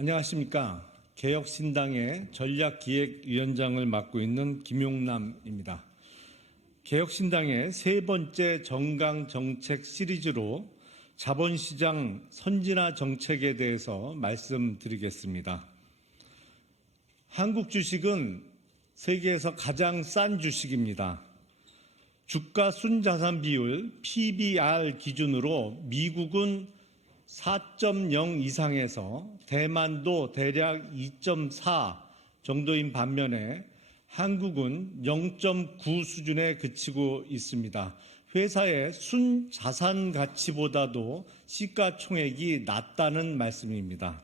안녕하십니까. 개혁신당의 전략기획위원장을 맡고 있는 김용남입니다. 개혁신당의 세 번째 정강정책 시리즈로 자본시장 선진화 정책에 대해서 말씀드리겠습니다. 한국 주식은 세계에서 가장 싼 주식입니다. 주가 순자산 비율 PBR 기준으로 미국은 4.0 이상에서 대만도 대략 2.4 정도인 반면에 한국은 0.9 수준에 그치고 있습니다. 회사의 순자산 가치보다도 시가총액이 낮다는 말씀입니다.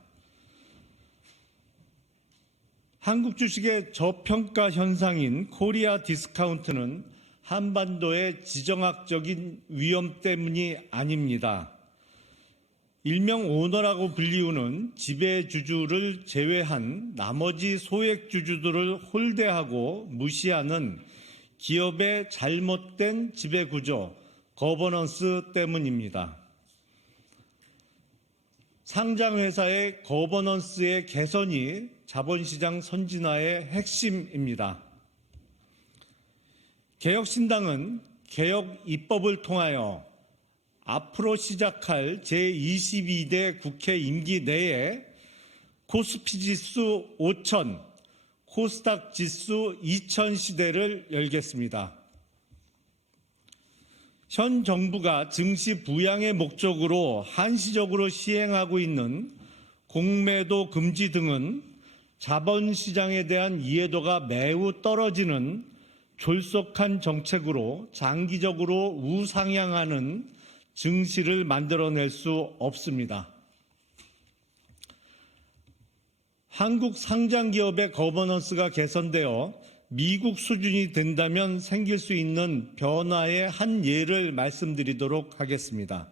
한국 주식의 저평가 현상인 코리아 디스카운트는 한반도의 지정학적인 위험 때문이 아닙니다. 일명 오너라고 불리우는 지배주주를 제외한 나머지 소액주주들을 홀대하고 무시하는 기업의 잘못된 지배구조, 거버넌스 때문입니다. 상장회사의 거버넌스의 개선이 자본시장 선진화의 핵심입니다. 개혁신당은 개혁 입법을 통하여 앞으로 시작할 제22대 국회 임기 내에 코스피 지수 5000, 코스닥 지수 2000 시대를 열겠습니다. 현 정부가 증시 부양의 목적으로 한시적으로 시행하고 있는 공매도 금지 등은 자본시장에 대한 이해도가 매우 떨어지는 졸속한 정책으로 장기적으로 우상향하는 증시를 만들어낼 수 없습니다. 한국 상장기업의 거버넌스가 개선되어 미국 수준이 된다면 생길 수 있는 변화의 한 예를 말씀드리도록 하겠습니다.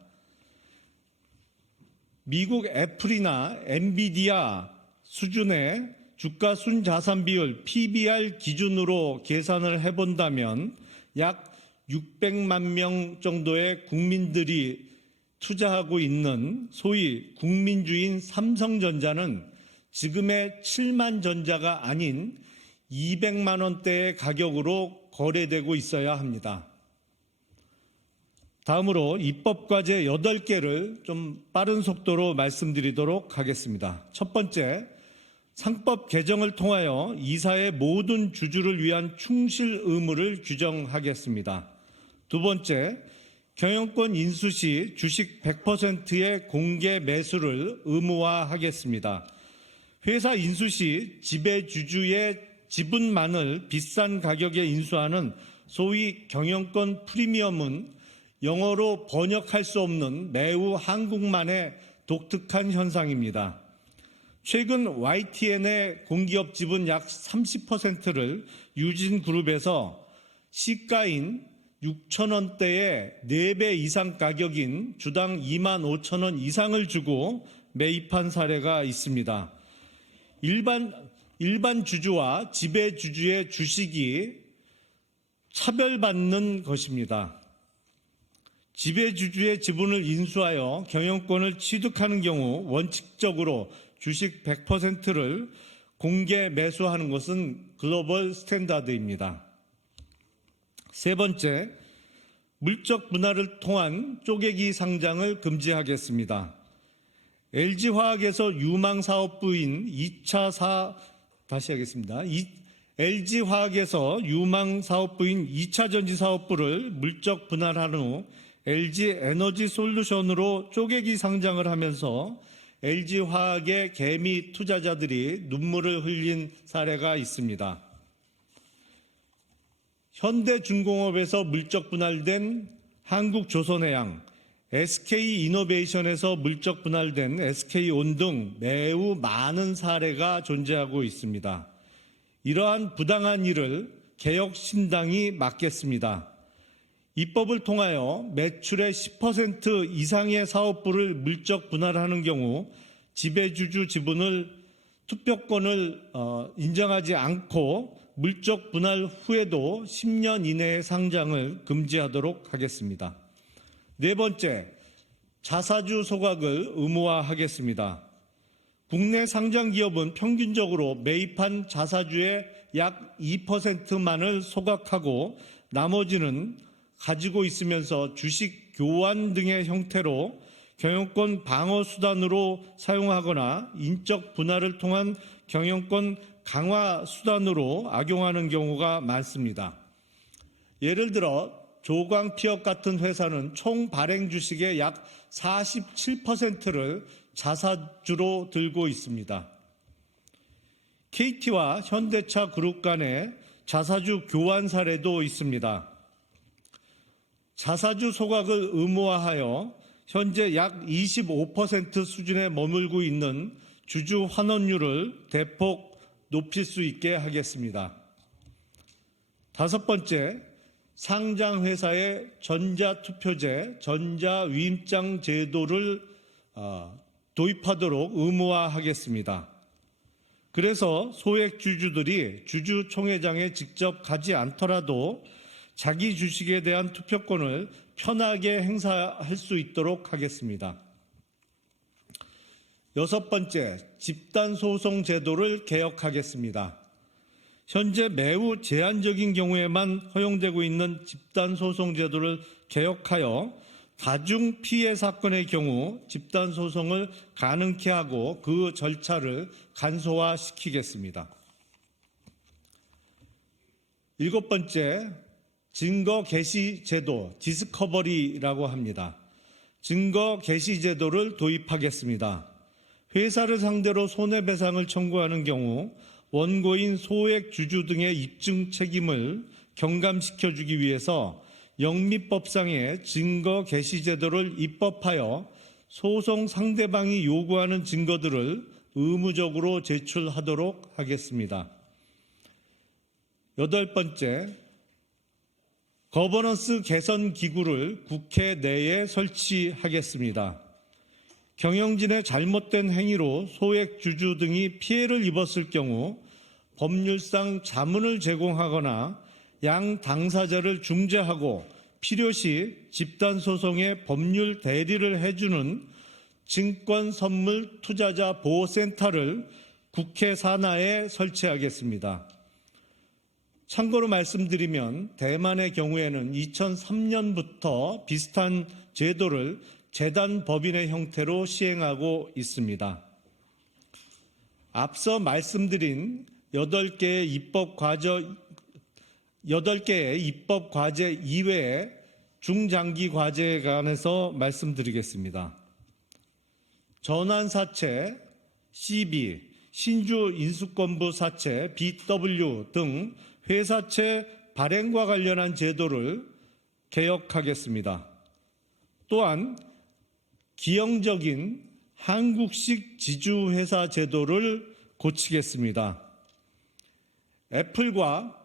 미국 애플이나 엔비디아 수준의 주가 순자산 비율 PBR 기준으로 계산을 해본다면 약 600만 명 정도의 국민들이 투자하고 있는 소위 국민주인 삼성전자는 지금의 7만 전자가 아닌 200만 원대의 가격으로 거래되고 있어야 합니다. 다음으로 입법과제 8개를 좀 빠른 속도로 말씀드리도록 하겠습니다. 첫 번째, 상법 개정을 통하여 이사의 모든 주주를 위한 충실 의무를 규정하겠습니다. 두 번째, 경영권 인수 시 주식 100%의 공개 매수를 의무화하겠습니다. 회사 인수 시 지배주주의 지분만을 비싼 가격에 인수하는 소위 경영권 프리미엄은 영어로 번역할 수 없는 매우 한국만의 독특한 현상입니다. 최근 YTN의 공기업 지분 약 30%를 유진그룹에서 시가인 6,000원대의 4배 이상 가격인 주당 25,000원 이상을 주고 매입한 사례가 있습니다. 일반 주주와 지배주주의 주식이 차별받는 것입니다. 지배주주의 지분을 인수하여 경영권을 취득하는 경우 원칙적으로 주식 100%를 공개 매수하는 것은 글로벌 스탠다드입니다. 세 번째, 물적 분할을 통한 쪼개기 상장을 금지하겠습니다. LG화학에서 유망사업부인 LG화학에서 유망사업부인 2차전지 사업부를 물적 분할한 후 LG에너지솔루션으로 쪼개기 상장을 하면서 LG화학의 개미 투자자들이 눈물을 흘린 사례가 있습니다. 현대중공업에서 물적 분할된 한국조선해양, SK이노베이션에서 물적 분할된 SK온 등 매우 많은 사례가 존재하고 있습니다. 이러한 부당한 일을 개혁신당이 막겠습니다. 입법을 통하여 매출의 10% 이상의 사업부를 물적 분할하는 경우 지배주주 지분을 투표권을 인정하지 않고 물적 분할 후에도 10년 이내의 상장을 금지하도록 하겠습니다. 네 번째, 자사주 소각을 의무화하겠습니다. 국내 상장 기업은 평균적으로 매입한 자사주의 약 2%만을 소각하고 나머지는 가지고 있으면서 주식 교환 등의 형태로 경영권 방어 수단으로 사용하거나 인적 분할을 통한 경영권 강화 수단으로 악용하는 경우가 많습니다. 예를 들어 조광피업 같은 회사는 총 발행 주식의 약 47%를 자사주로 들고 있습니다. KT와 현대차 그룹 간의 자사주 교환 사례도 있습니다. 자사주 소각을 의무화하여 현재 약 25% 수준에 머물고 있는 주주 환원율을 대폭 높일 수 있게 하겠습니다. 다섯 번째, 상장회사의 전자투표제, 전자위임장 제도를 도입하도록 의무화하겠습니다. 그래서 소액주주들이 주주총회장에 직접 가지 않더라도 자기 주식에 대한 투표권을 편하게 행사할 수 있도록 하겠습니다. 여섯 번째, 집단소송 제도를 개혁하겠습니다. 현재 매우 제한적인 경우에만 허용되고 있는 집단소송 제도를 개혁하여 가중 피해 사건의 경우 집단소송을 가능케 하고 그 절차를 간소화시키겠습니다. 일곱 번째, 증거 개시 제도, 디스커버리라고 합니다. 증거 개시 제도를 도입하겠습니다. 회사를 상대로 손해배상을 청구하는 경우 원고인 소액 주주 등의 입증 책임을 경감시켜주기 위해서 영미법상의 증거 개시 제도를 입법하여 소송 상대방이 요구하는 증거들을 의무적으로 제출하도록 하겠습니다. 여덟 번째, 거버넌스 개선 기구를 국회 내에 설치하겠습니다. 경영진의 잘못된 행위로 소액 주주 등이 피해를 입었을 경우 법률상 자문을 제공하거나 양 당사자를 중재하고 필요시 집단소송의 법률 대리를 해주는 증권선물투자자보호센터를 국회 산하에 설치하겠습니다. 참고로 말씀드리면 대만의 경우에는 2003년부터 비슷한 제도를 재단법인의 형태로 시행하고 있습니다. 앞서 말씀드린 8개의 입법 과제 이외에 중장기 과제에 관해서 말씀드리겠습니다. 전환사채, CB, 신주인수권부 사채, BW 등 회사채 발행과 관련한 제도를 개혁하겠습니다. 또한 기형적인 한국식 지주회사 제도를 고치겠습니다. 애플과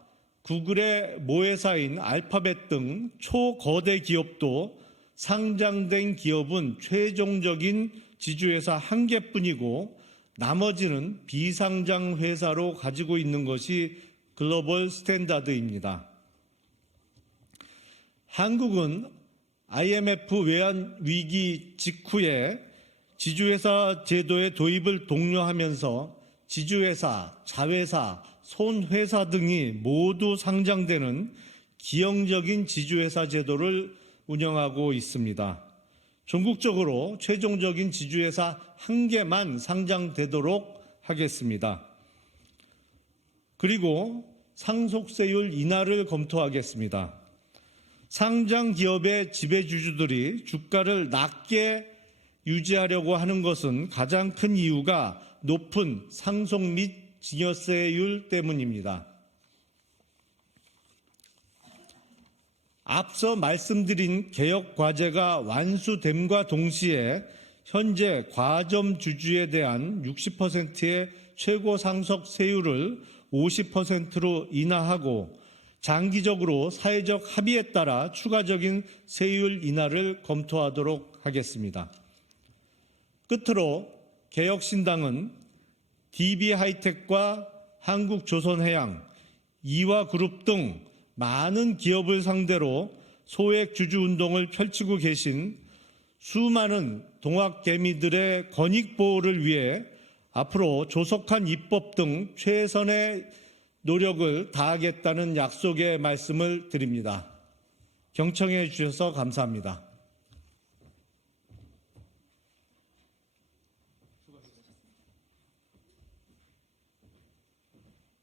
구글의 모회사인 알파벳 등 초거대 기업도 상장된 기업은 최종적인 지주회사 한 개뿐이고 나머지는 비상장 회사로 가지고 있는 것이 글로벌 스탠다드입니다. 한국은 IMF 외환 위기 직후에 지주회사 제도의 도입을 독려하면서 지주회사, 자회사, 손회사 등이 모두 상장되는 기형적인 지주회사 제도를 운영하고 있습니다. 전국적으로 최종적인 지주회사 한 개만 상장되도록 하겠습니다. 그리고 상속세율 인하를 검토하겠습니다. 상장 기업의 지배주주들이 주가를 낮게 유지하려고 하는 것은 가장 큰 이유가 높은 상속 및 증여세율 때문입니다. 앞서 말씀드린 개혁 과제가 완수됨과 동시에 현재 과점 주주에 대한 60%의 최고 상속세율을 50%로 인하하고 장기적으로 사회적 합의에 따라 추가적인 세율 인하를 검토하도록 하겠습니다. 끝으로 개혁신당은 DB하이텍과 한국조선해양, 이화그룹 등 많은 기업을 상대로 소액주주운동을 펼치고 계신 수많은 동학개미들의 권익보호를 위해 앞으로 조속한 입법 등 최선의 노력을 다하겠다는 약속의 말씀을 드립니다. 경청해 주셔서 감사합니다.